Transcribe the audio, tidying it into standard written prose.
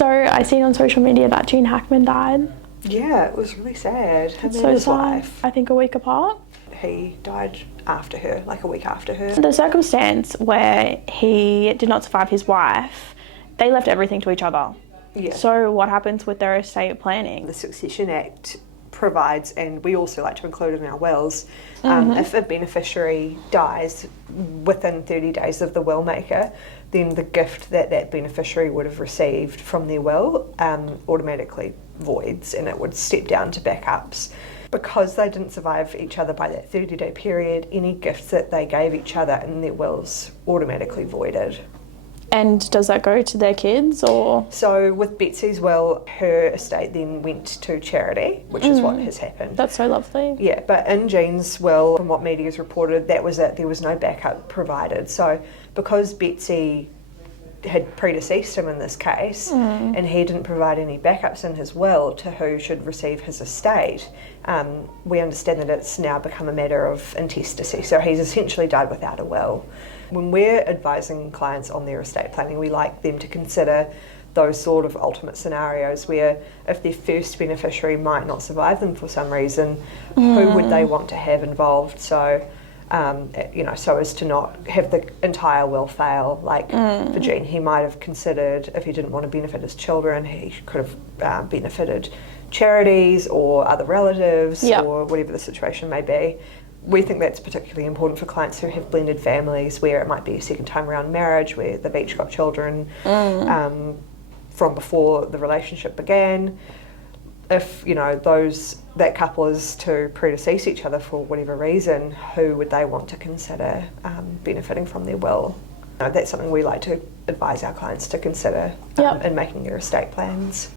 So I seen on social media that Gene Hackman died. Yeah, it was really sad. Him It's and so his sad. wife. I think a week apart. He died after her, like a week after her. The circumstance where he did not survive his wife, they left everything to each other. Yeah. So what happens with their estate planning? The Succession Act provides, and we also like to include in our wills, if a beneficiary dies within 30 days of the will maker, then the gift that that beneficiary would have received from their will automatically voids, and it would step down to backups. Because they didn't survive each other by that 30-day period, any gifts that they gave each other in their wills automatically voided. And does that go to their kids or? So with Betsy's will, her estate then went to charity, which is what has happened. That's so lovely. Yeah, but in Jean's will, from what media has reported, that was it. There was no backup provided. So because Betsy had predeceased him in this case, and he didn't provide any backups in his will to who should receive his estate, we understand that it's now become a matter of intestacy. So he's essentially died without a will. When we're advising clients on their estate planning, we like them to consider those sort of ultimate scenarios where if their first beneficiary might not survive them for some reason, who would they want to have involved? So so as to not have the entire will fail. Like for Gene, he might have considered, if he didn't want to benefit his children, he could have benefited charities or other relatives or whatever the situation may be. We think that's particularly important for clients who have blended families where it might be a second time around marriage, where they've each got children from before the relationship began. If that couple is to predecease each other for whatever reason, who would they want to consider benefiting from their will? That's something we like to advise our clients to consider in making their estate plans.